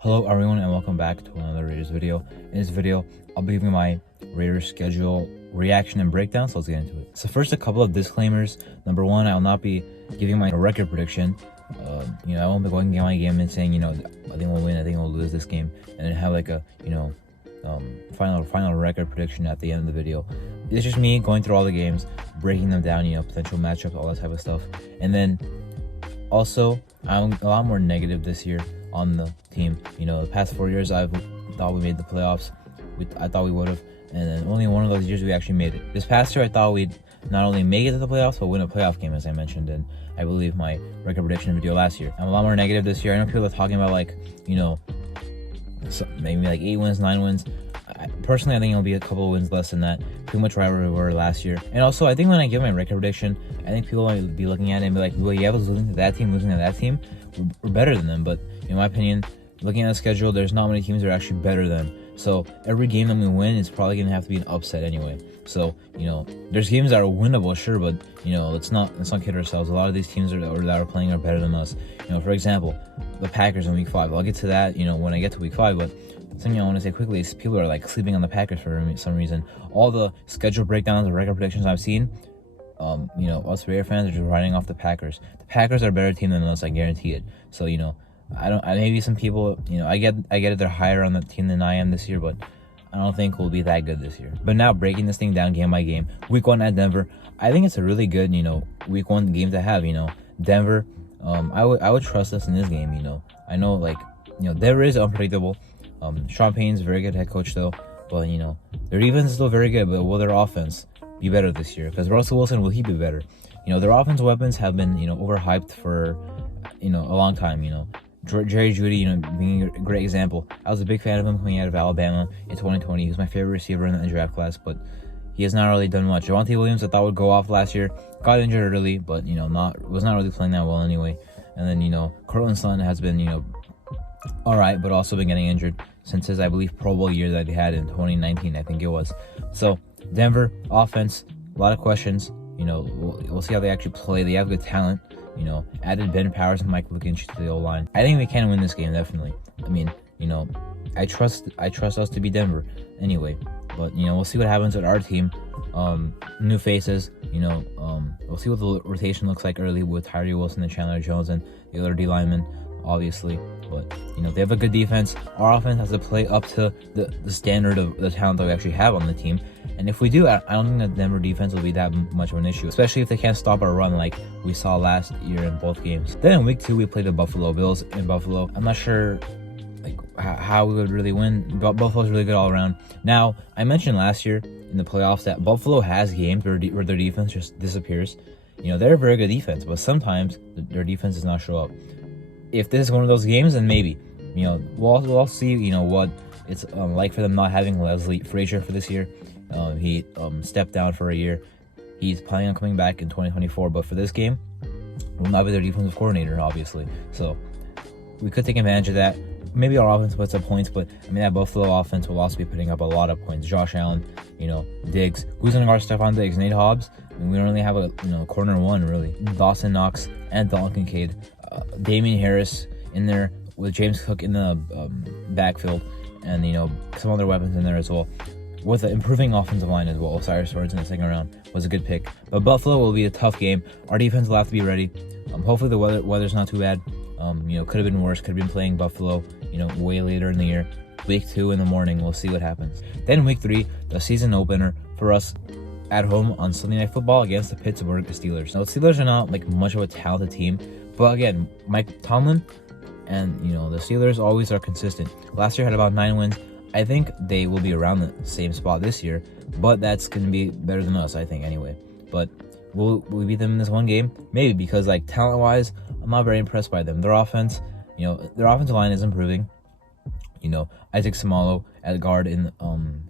Hello everyone and welcome back to another Raiders video. In this video, I'll be giving my Raiders schedule reaction and breakdown, so let's get into it. So first, a couple of disclaimers. Number one, I will not be giving my record prediction. I won't be going game by game and saying, I think we'll win, I think we'll lose this game, and then have like a, final record prediction at the end of the video. It's just me going through all the games, breaking them down, potential matchups, all that type of stuff. And then also, I'm a lot more negative this year on the team. The past 4 years, I thought we made the playoffs. I thought we would have, and then only one of those years we actually made it. This past year, I thought we'd not only make it to the playoffs, but win a playoff game, as I mentioned in, I believe, my record prediction video last year. I'm a lot more negative this year. I know people are talking about maybe like 8 wins, 9 wins. Personally, I think it'll be a couple of wins less than that. Pretty much right where we were last year. And also, I think when I give my record prediction, I think people might be looking at it and be like, well, yeah, I was losing to that team, losing to that team. We're better than them. But in my opinion, looking at the schedule, there's not many teams that are actually better than. So every game that we win is probably going to have to be an upset anyway. So, there's games that are winnable, sure, but, let's not kid ourselves. A lot of these teams that are playing are better than us. For example, the Packers in week 5. I'll get to that, when I get to week 5, but something I want to say quickly is people are like sleeping on the Packers for some reason. All the schedule breakdowns and record predictions I've seen, us Raider fans are just riding off the Packers. The Packers are a better team than us, I guarantee it. So, maybe some people, I get it, they're higher on the team than I am this year, but I don't think we'll be that good this year. But now, breaking this thing down game by game, week 1 at Denver, I think it's a really good, week 1 game to have. Denver, I would trust us in this game. I know, Denver is unpredictable. Sean Payton's a very good head coach though, but their defense is still very good. But will their offense be better this year? Because Russell Wilson, will he be better? Their offensive weapons have been overhyped for a long time. Jerry Jeudy, being a great example. I was a big fan of him coming out of Alabama in 2020. He was my favorite receiver in the draft class, but he has not really done much. Javonte Williams, I thought would go off last year, got injured early, but was not really playing that well anyway. And then Cortland Sutton has been all right, but also been getting injured since his, I believe, Pro Bowl year that he had in 2019, I think it was. So Denver offense, a lot of questions. We'll see how they actually play. They have good talent. Added Ben Powers and Mike McGlinchey to the O-line. I think we can win this game, definitely. I trust us to beat Denver anyway. But we'll see what happens with our team. New faces. We'll see what the rotation looks like early with Tyree Wilson and Chandler Jones and the other D linemen, obviously. But they have a good defense. Our offense has to play up to the standard of the talent that we actually have on the team. And if we do, I don't think the Denver defense will be that much of an issue, especially if they can't stop our run like we saw last year in both games. Then in week 2, we played the Buffalo Bills in Buffalo. I'm not sure how we would really win, but Buffalo's really good all around. Now, I mentioned last year in the playoffs that Buffalo has games where their defense just disappears. They're a very good defense, but sometimes their defense does not show up. If this is one of those games, then maybe, we'll see, what it's like for them not having Leslie Frazier for this year. He stepped down for a year. He's planning on coming back in 2024, but for this game, will not be their defensive coordinator, obviously. So we could take advantage of that. Maybe our offense puts up points, but that Buffalo offense will also be putting up a lot of points. Josh Allen, Diggs. Who's going to guard Stephon Diggs? Nate Hobbs. We don't really have a corner one really. Dawson Knox and Dalton Kincaid. Damian Harris in there with James Cook in the backfield, and some other weapons in there as well. With an improving offensive line as well. Osiris Torrance in the second round was a good pick. But Buffalo will be a tough game. Our defense will have to be ready. Hopefully the weather's not too bad. Could have been worse. Could have been playing Buffalo, way later in the year. Week 2 in the morning, we'll see what happens. Then week 3, the season opener for us at home on Sunday Night Football against the Pittsburgh Steelers. Now, the Steelers are not much of a talented team, but again, Mike Tomlin and the Steelers always are consistent. Last year had about 9 wins. I think they will be around the same spot this year, but that's going to be better than us, I think, anyway. But will we beat them in this one game? Maybe, because talent-wise, I'm not very impressed by them. Their offense, their offensive line is improving. Isaac Samalo at guard in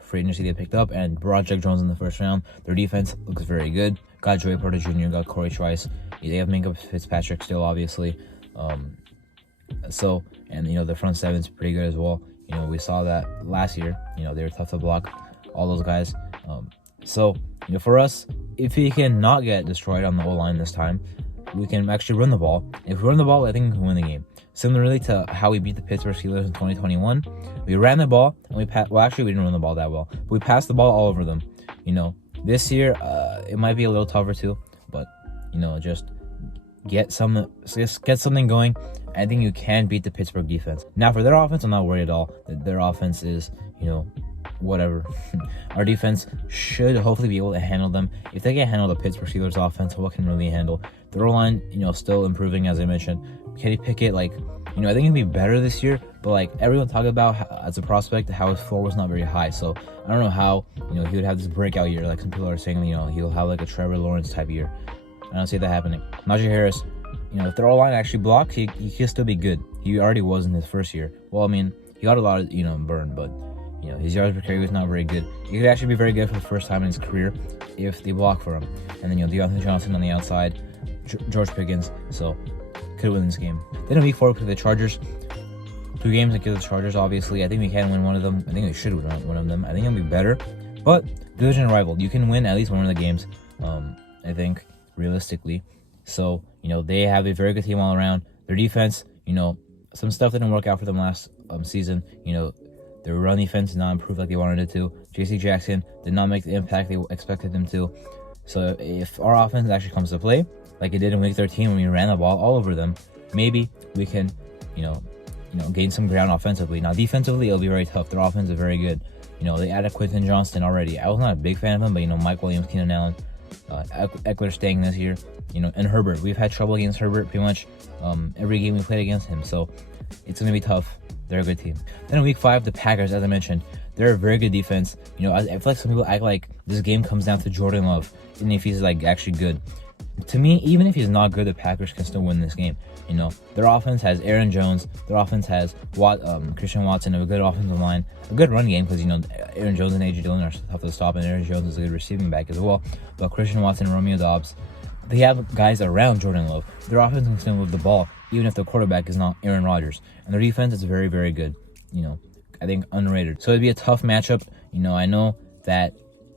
free agency they picked up, and Broderick Jones in the first round. Their defense looks very good. Got Joey Porter Jr., got Corey Trice. They have Minkah Fitzpatrick still, obviously. The front seven's pretty good as well. We saw that last year. They were tough to block, all those guys. For us, if we can not get destroyed on the O-line this time, we can actually run the ball. If we run the ball, I think we can win the game. Similarly to how we beat the Pittsburgh Steelers in 2021, we ran the ball and we actually we didn't run the ball that well. But we passed the ball all over them. This year it might be a little tougher too, but just get something going. I think you can beat the Pittsburgh defense. Now for their offense, I'm not worried at all. Their offense is whatever. Our defense should hopefully be able to handle them. If they can handle the Pittsburgh Steelers offense, what can really handle? The O-line, still improving, as I mentioned. Kenny Pickett, I think he'll be better this year, but everyone talked about as a prospect how his floor was not very high. So I don't know how he would have this breakout year. Some people are saying he'll have a Trevor Lawrence type year. I don't see that happening. Najee Harris, if their O-line actually blocks, he can still be good. He already was in his first year. Well, I mean, he got a lot of burn, but his yards per carry was not very good. He could actually be very good for the first time in his career if they block for him. And then Deontay Johnson on the outside, George Pickens. So could win this game. Then in week 4 we play the Chargers. 2 games against the Chargers. Obviously, I think we can win one of them. I think we should win one of them. I think it'll be better. But division rival, you can win at least one of the games. I think realistically. So they have a very good team all around. Their defense, some stuff didn't work out for them last season. Their run defense did not improve like they wanted it to. J.C. Jackson did not make the impact they expected them to. So if our offense actually comes to play, like it did in Week 13 when we ran the ball all over them, maybe we can, gain some ground offensively. Now defensively, it'll be very tough. Their offense is very good. They added Quentin Johnston already. I was not a big fan of him, but Mike Williams, Keenan Allen, Eckler staying this year, and Herbert. We've had trouble against Herbert pretty much every game we played against him. So it's going to be tough. They're a good team. Then in week 5, the Packers, as I mentioned, they're a very good defense. I feel like some people act like this game comes down to Jordan Love, and if he's actually good. To me, even if he's not good, the Packers can still win this game. Their offense has Aaron Jones. Their offense has Christian Watson, a good offensive line, a good run game because Aaron Jones and A.J. Dillon are tough to stop, and Aaron Jones is a good receiving back as well. But Christian Watson, Romeo Doubs, they have guys around Jordan Love. Their offense can still move the ball, even if the quarterback is not Aaron Rodgers. And their defense is very, very good. I think underrated. So it'd be a tough matchup. I know that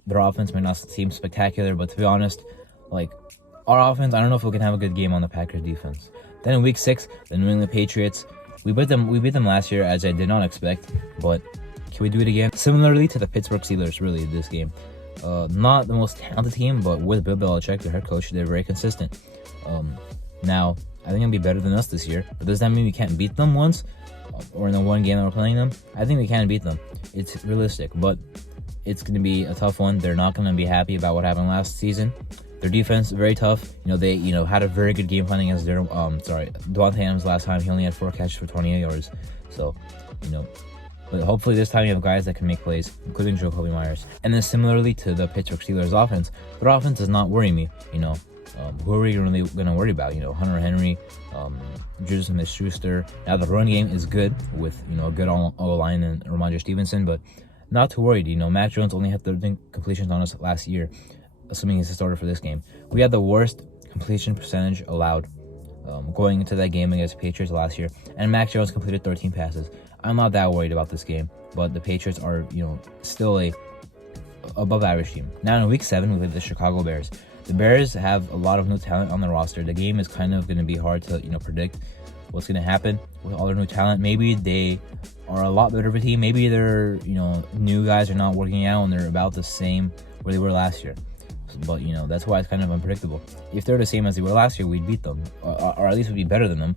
their offense might not seem spectacular, but to be honest, our offense, I don't know if we can have a good game on the Packers defense. Then in week 6, the New England Patriots, we beat them last year, as I did not expect, but can we do it again? Similarly to the Pittsburgh Steelers, really, this game. Not the most talented team, but with Bill Belichick, their head coach, they're very consistent. Now, I think it'll be better than us this year, but does that mean we can't beat them once? Or in the one game that we're playing them? I think we can beat them. It's realistic, but it's going to be a tough one. They're not going to be happy about what happened last season. Their defense, very tough. They had a very good game plan against Devontae Adams last time. He only had 4 catches for 28 yards. So, but hopefully this time you have guys that can make plays, including Jakobi Meyers. And then similarly to the Pittsburgh Steelers offense, their offense does not worry me. Who are we really going to worry about? Hunter Henry, Juju Smith-Schuster. Now the run game is good with a good O-line and Ramondre Stevenson, but not too worried. Mac Jones only had 13 completions on us last year, assuming he's a starter for this game. We had the worst completion percentage allowed going into that game against the Patriots last year, and Mac Jones completed 13 passes. I'm not that worried about this game, but the Patriots are still a above average team. Now in week 7, we play the Chicago Bears. The Bears have a lot of new talent on the roster. The game is kind of going to be hard to predict what's going to happen with all their new talent. Maybe they are a lot better of a team. Maybe their new guys are not working out and they're about the same where they were last year. But that's why it's kind of unpredictable. If they're the same as they were last year, we'd beat them, or at least we'd be better than them.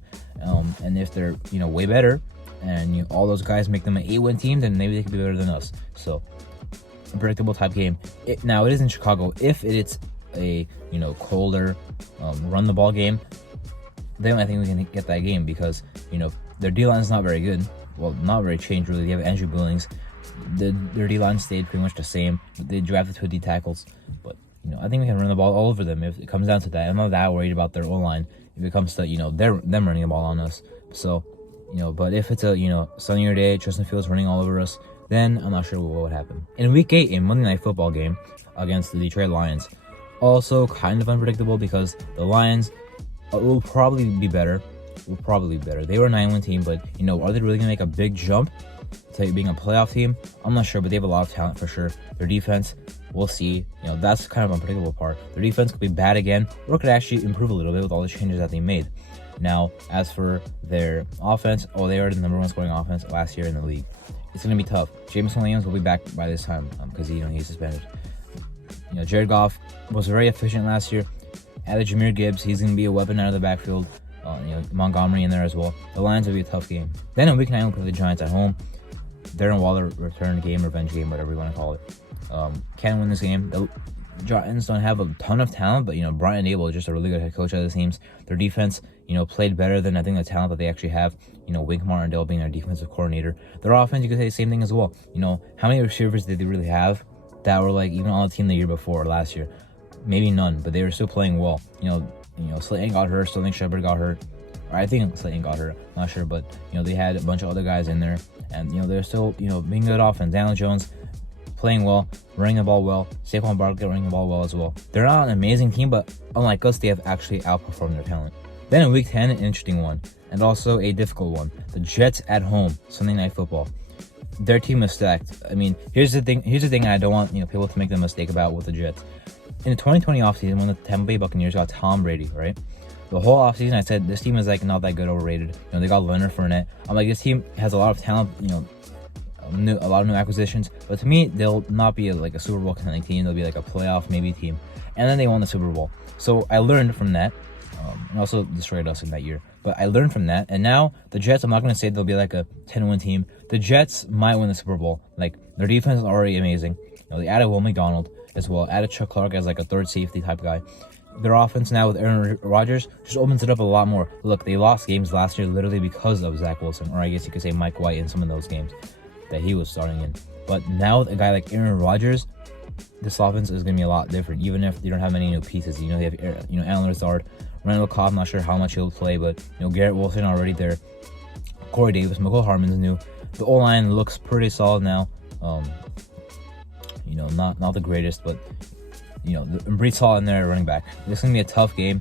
And if they're way better, and all those guys make them an 8-win team, then maybe they could be better than us. So unpredictable type game. Now it is in Chicago. If it's a colder run the ball game, then I think we can get that game because their D-line is not very good. Well, not very changed really. They have Andrew Billings. Their D-line stayed pretty much the same. They drafted 2 D tackles, but I think we can run the ball all over them if it comes down to that. I'm not that worried about their O-line if it comes to them running the ball on us. So but if it's a sunnier day, Justin Fields running all over us, then I'm not sure what would happen. In week 8, a Monday Night Football game against the Detroit Lions, also kind of unpredictable because the Lions will probably be better. They were a 9-win team, but are they really gonna make a big jump to being a playoff team? I'm not sure, but they have a lot of talent for sure. Their defense, we'll see. That's kind of unpredictable part. Their defense could be bad again, or could actually improve a little bit with all the changes that they made. Now, as for their offense, they are the number one scoring offense last year in the league. It's going to be tough. Jameson Williams will be back by this time because he's suspended. Jared Goff was very efficient last year. Added Jahmyr Gibbs. He's going to be a weapon out of the backfield. Montgomery in there as well. The Lions will be a tough game. Then in week 9, we'll play the Giants at home. Darren Waller return game, revenge game, whatever you want to call it. Can win this game. The Giants don't have a ton of talent, but Brian Daboll is just a really good head coach of the teams. Their defense, played better than I think the talent that they actually have. Wink Martindale being their defensive coordinator. Their offense, you could say the same thing as well. How many receivers did they really have that were like even on the team the year before, last year? Maybe none, but they were still playing well. Slayton got hurt, Sterling Shepard got hurt. Or I think Slayton got hurt, not sure, but they had a bunch of other guys in there, and they're still being good offense. Daniel Jones playing well, running the ball well. Saquon Barkley running the ball well as well. They're not an amazing team, but unlike us, they have actually outperformed their talent. Then in week 10, an interesting one, and also a difficult one. The Jets at home, Sunday Night Football. Their team is stacked. I mean, here's the thing I don't want people to make the mistake about with the Jets. In the 2020 offseason, when the Tampa Bay Buccaneers got Tom Brady, right? The whole offseason, I said this team is like not that good, overrated. They got Leonard Fournette. I'm like, this team has a lot of talent. A lot of new acquisitions. But to me, they'll not be a Super Bowl contending team. They'll be like a playoff maybe team. And then they won the Super Bowl. So I learned from that. And also destroyed us in that year. But I learned from that. And now the Jets, I'm not going to say they'll be like a 10-win team. The Jets might win the Super Bowl. Like, their defense is already amazing. They added Will McDonald as well. Added Chuck Clark as like a third safety type guy. Their offense now with Aaron Rodgers just opens it up a lot more. Look, they lost games last year literally because of Zach Wilson. Or I guess you could say Mike White in some of those games that he was starting in. But now with a guy like Aaron Rodgers, this offense is going to be a lot different. Even if you don't have many new pieces. They have Alan Lazard, Randall Cobb, not sure how much he'll play, but Garrett Wilson already there. Corey Davis, Mecole Hardman's new. The O-line looks pretty solid now. Not the greatest, but Breece Hall in there running back. This is gonna be a tough game,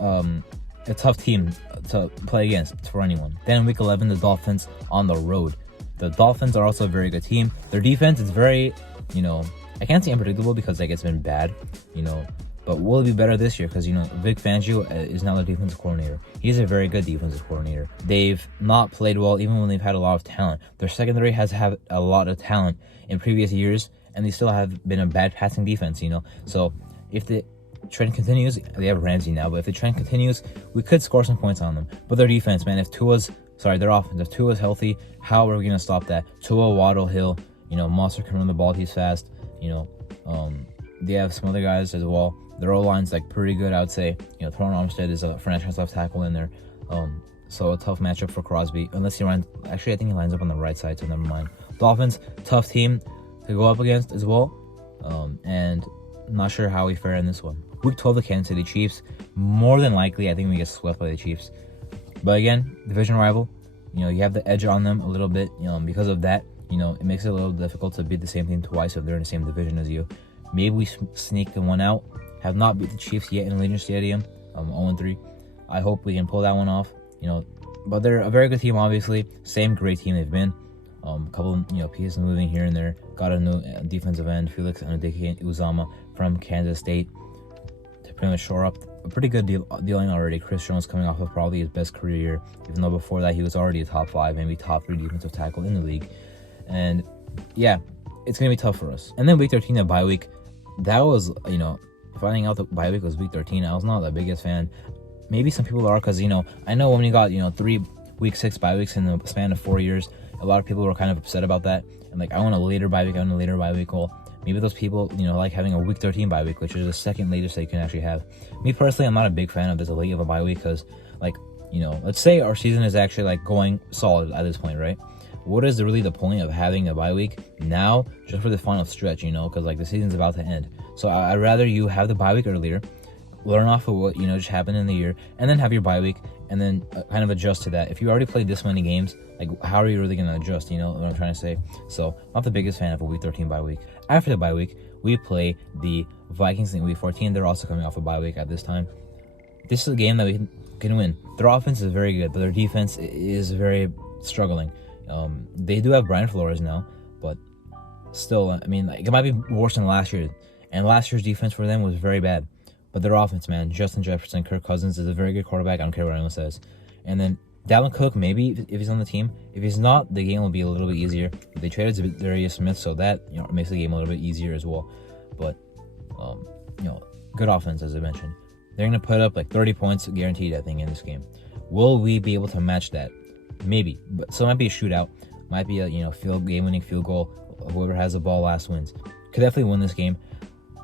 a tough team to play against for anyone. Then in week 11, the Dolphins on the road. The Dolphins are also a very good team. Their defense is very, I can't say unpredictable because it's been bad, but will it be better this year? Because Vic Fangio is now the defensive coordinator. He's a very good defensive coordinator. They've not played well even when they've had a lot of talent. Their secondary has had a lot of talent in previous years, and they still have been a bad passing defense, So if the trend continues, they have Ramsey now, but if the trend continues, we could score some points on them. But their defense, man, their offense, if Tua's healthy, how are we going to stop that? Tua, Waddle, Hill, Monster can run the ball, he's fast, they have some other guys as well. Their O-line's pretty good, I would say. Teron Armstead is a franchise left tackle in there. So a tough matchup for Crosby. Unless he runs, actually I think he lines up on the right side, so never mind. Dolphins, tough team to go up against as well. And not sure how we fare in this one. Week 12, the Kansas City Chiefs. More than likely, I think we get swept by the Chiefs. But again, division rival. You have the edge on them a little bit. Because of that, it makes it a little difficult to beat the same team twice if they're in the same division as you. Maybe we sneak the one out. Have not beat the Chiefs yet in Allegiant Stadium. 0-3. I hope we can pull that one off. But they're a very good team, obviously. Same great team they've been. Couple pieces moving here and there. Got a new defensive end, Felix Anudike-Uzomah from Kansas State, to pretty much shore up a pretty good dealing already. Chris Jones coming off of probably his best career year, even though before that he was already a top 5, maybe top 3 defensive tackle in the league. And yeah, it's gonna be tough for us. And then week 13, the bye week. That was finding out the bye week was week 13. I was not the biggest fan. Maybe some people are, because I know when we got 3 week 6 bye weeks in the span of 4 years, a lot of people were kind of upset about that. And I want a later bye week. Well, maybe those people like having a week 13 bye week, which is the second latest that you can actually have. Me personally, I'm not a big fan of this late of a bye week because let's say our season is actually going solid at this point, right? What is really the point of having a bye week now just for the final stretch, because the season's about to end. So I'd rather you have the bye week earlier, learn off of what just happened in the year, and then have your bye week, and then kind of adjust to that. If you already played this many games, how are you really going to adjust? What I'm trying to say. So not the biggest fan of a week 13 bye week. After the bye week, we play the Vikings in week 14. They're also coming off a bye week at this time. This is a game that we can win. Their offense is very good, but their defense is very struggling. They do have Brian Flores now, but still, it might be worse than last year. And last year's defense for them was very bad. But their offense, man, Justin Jefferson, Kirk Cousins is a very good quarterback. I don't care what anyone says. And then Dalvin Cook, maybe if he's on the team. If he's not, the game will be a little bit easier. They traded Darius Smith, so that makes the game a little bit easier as well. But good offense, as I mentioned. They're gonna put up like 30 points guaranteed, I think, in this game. Will we be able to match that? Maybe. But so it might be a shootout. Might be a game-winning field goal. Whoever has the ball last wins. Could definitely win this game.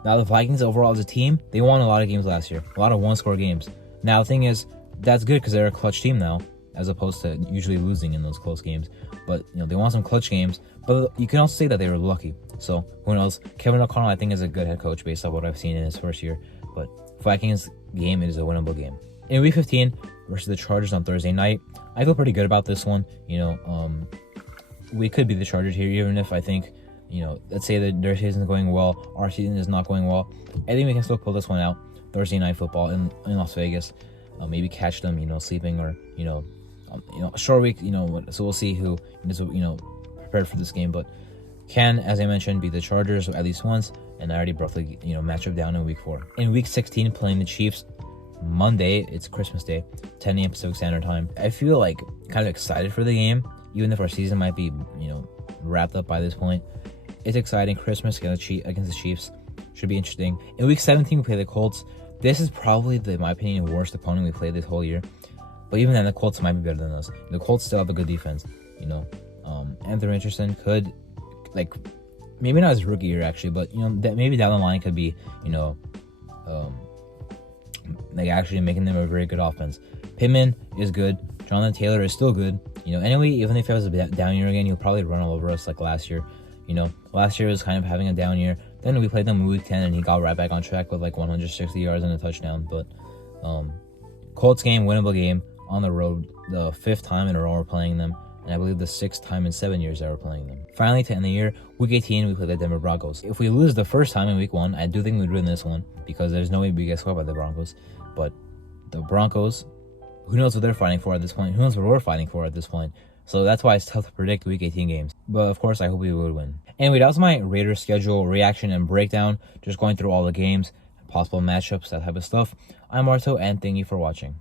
Now the Vikings overall as a team, they won a lot of games last year. A lot of one-score games. Now the thing is, that's good because they're a clutch team now, as opposed to usually losing in those close games. But they won some clutch games. But you can also say that they were lucky. So who knows? Kevin O'Connell, I think, is a good head coach based on what I've seen in his first year. But Vikings game is a winnable game. In Week 15 versus the Chargers on Thursday night, I feel pretty good about this one. We could be the Chargers here, even if I think, let's say that their season is going well, our season is not going well. I think we can still pull this one out. Thursday night football in Las Vegas. Maybe catch them, sleeping, or a short week. So we'll see who is prepared for this game. But can, as I mentioned, be the Chargers at least once, and I already brought the matchup down in Week 4. In Week 16, playing the Chiefs. Monday, it's Christmas Day, 10 a.m. Pacific Standard Time. I feel like kind of excited for the game, even if our season might be, wrapped up by this point. It's exciting. Christmas against the Chiefs should be interesting. In Week 17, we play the Colts. This is probably, in my opinion, the worst opponent we played this whole year. But even then, the Colts might be better than us. The Colts still have a good defense. Anthony Richardson could, maybe not his rookie year actually, but that maybe down the line could be, actually making them a very good offense. Pittman is good. Jonathan Taylor is still good. Anyway, even if it was a down year again, he'll probably run all over us like last year. Last year was kind of having a down year. Then we played them in Week 10, and he got right back on track with 160 yards and a touchdown. But Colts game, winnable game on the road. The 5th time in a row we're playing them, and I believe the 6th time in 7 years that we're playing them. Finally, to end the year, Week 18, we play the Denver Broncos. If we lose the first time in Week 1, I do think we'd win this one because there's no way we get scored by the Broncos. But the Broncos, who knows what they're fighting for at this point? Who knows what we're fighting for at this point? So that's why it's tough to predict Week 18 games. But of course, I hope we would win. Anyway, that was my Raiders schedule reaction and breakdown. Just going through all the games, possible matchups, that type of stuff. I'm Marto, and thank you for watching.